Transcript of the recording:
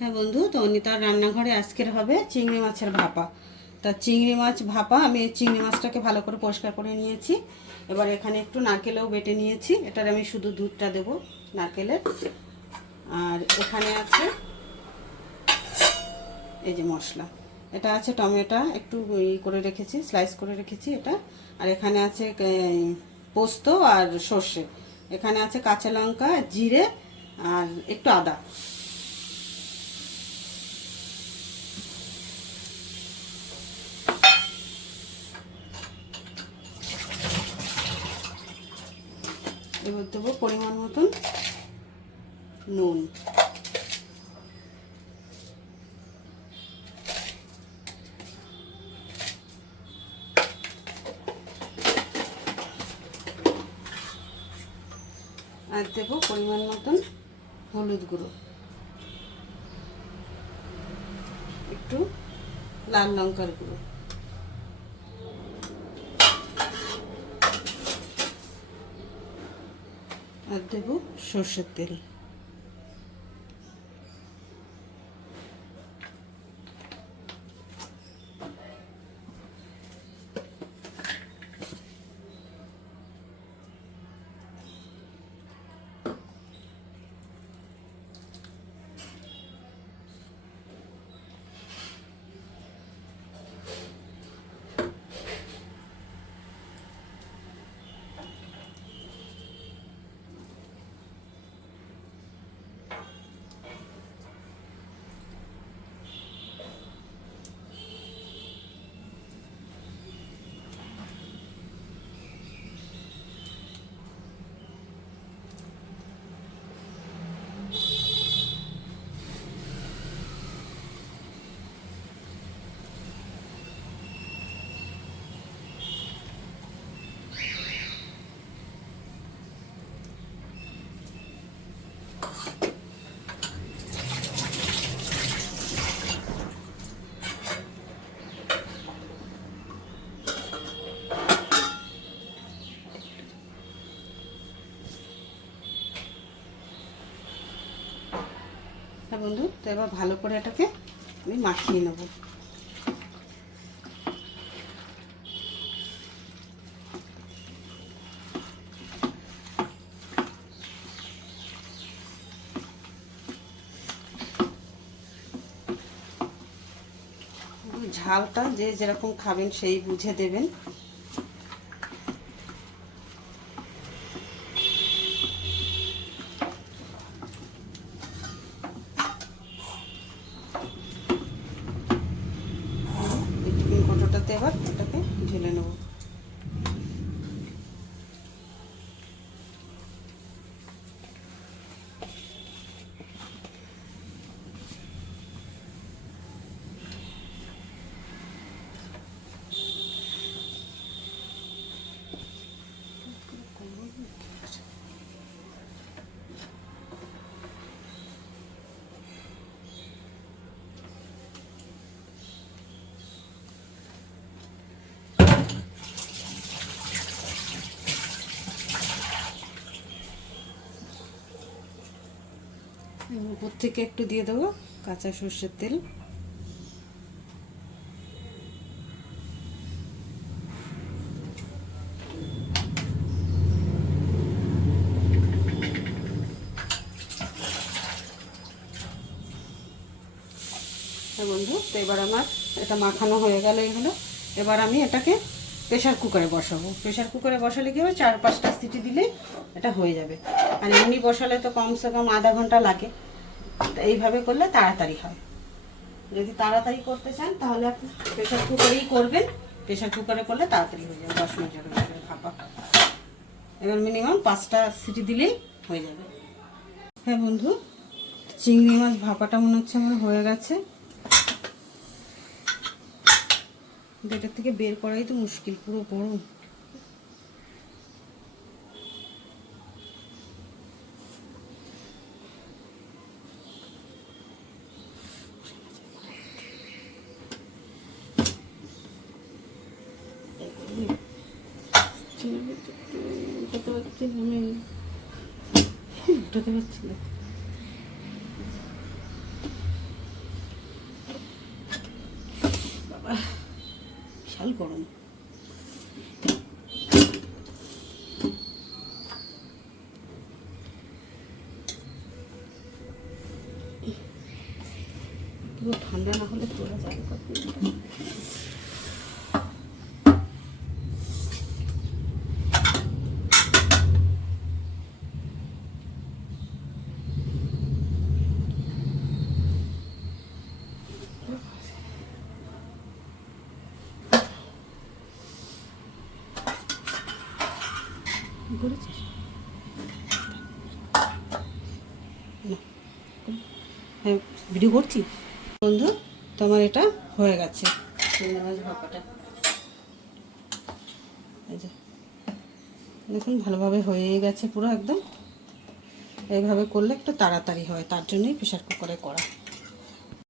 হ্যাঁ বন্ধু, তো অনিতার রান্নাঘরে আজকের হবে চিংড়ি মাছের ভাপা। তা চিংড়ি মাছ ভাপা, আমি চিংড়ি মাছটাকে ভালো করে পরিষ্কার করে নিয়েছি। এবার এখানে একটু নারকেলও বেটে নিয়েছি, এটার আমি শুধু দুধটা দেবো নারকেলের। আর এখানে আছে এই যে মশলা, এটা আছে টমেটো একটু করে রেখেছি, স্লাইস করে রেখেছি এটা। আর এখানে আছে পোস্ত আর সর্ষে, এখানে আছে কাঁচা লঙ্কা, জিরে আর একটু আদা। এবার দেবো পরিমাণ মতন নুন। আর দেবো পরিমাণ মতন হলুদ গুঁড়ো, একটু লাল লঙ্কার গুঁড়ো, আর দেবো সর্ষের তেল। হ্যাঁ বন্ধু, তো এবার ভালো করে এটাকে আমি মাখিয়ে নেব। ঝালটা যে যেরকম খাবেন সেই বুঝে দেবেন। কৌটোটাতে এবার এটাকে ঢেলে নেব। উপর থেকে একটু দিয়ে দেবো কাঁচা সর্ষের তেল। বন্ধু, তো এবার আমার এটা মাখানো হয়ে গেল। এগুলো এবার আমি এটাকে প্রেশার কুকারে বসাবো। প্রেশার কুকারে বসালে কি হবে, 4-5টা সিটি দিলে এটা হয়ে যাবে। আর এমনি বসালে তো কমসে কম আধা ঘন্টা লাগে। এইভাবে করলে তাড়াতাড়ি হয়। যদি তাড়াতাড়ি করতে চান তাহলে আপনি প্রেশার কুকারেই করবেন। প্রেশার কুকারে করলে তাড়াতাড়ি হয়ে যাবে, 10 মিনিটের মধ্যে ভাপা। এবার মিনিমাম 5টা সিটি দিলেই হয়ে যাবে। হ্যাঁ বন্ধু, চিংড়ি মাছ ভাপাটা মনে হচ্ছে আমার হয়ে গেছে। এটার থেকে বের করাই তো মুশকিল, পুরো গরম। উঠাতে পারছি না, উঠাতে পারছি না। বিশাল গরম। পুরো ঠান্ডা না হলে তোলা যায় কত। হ্যাঁ, ভিডিও করছি বন্ধু। তোমার এটা হয়ে গেছে চিংড়ি মাছ ভাপাটা। এই যে দেখুন ভালোভাবে হয়ে গেছে পুরো একদম। এইভাবে করলে একটু তাড়াতাড়ি হয়, তার জন্যই প্রেশার কুকারে করা।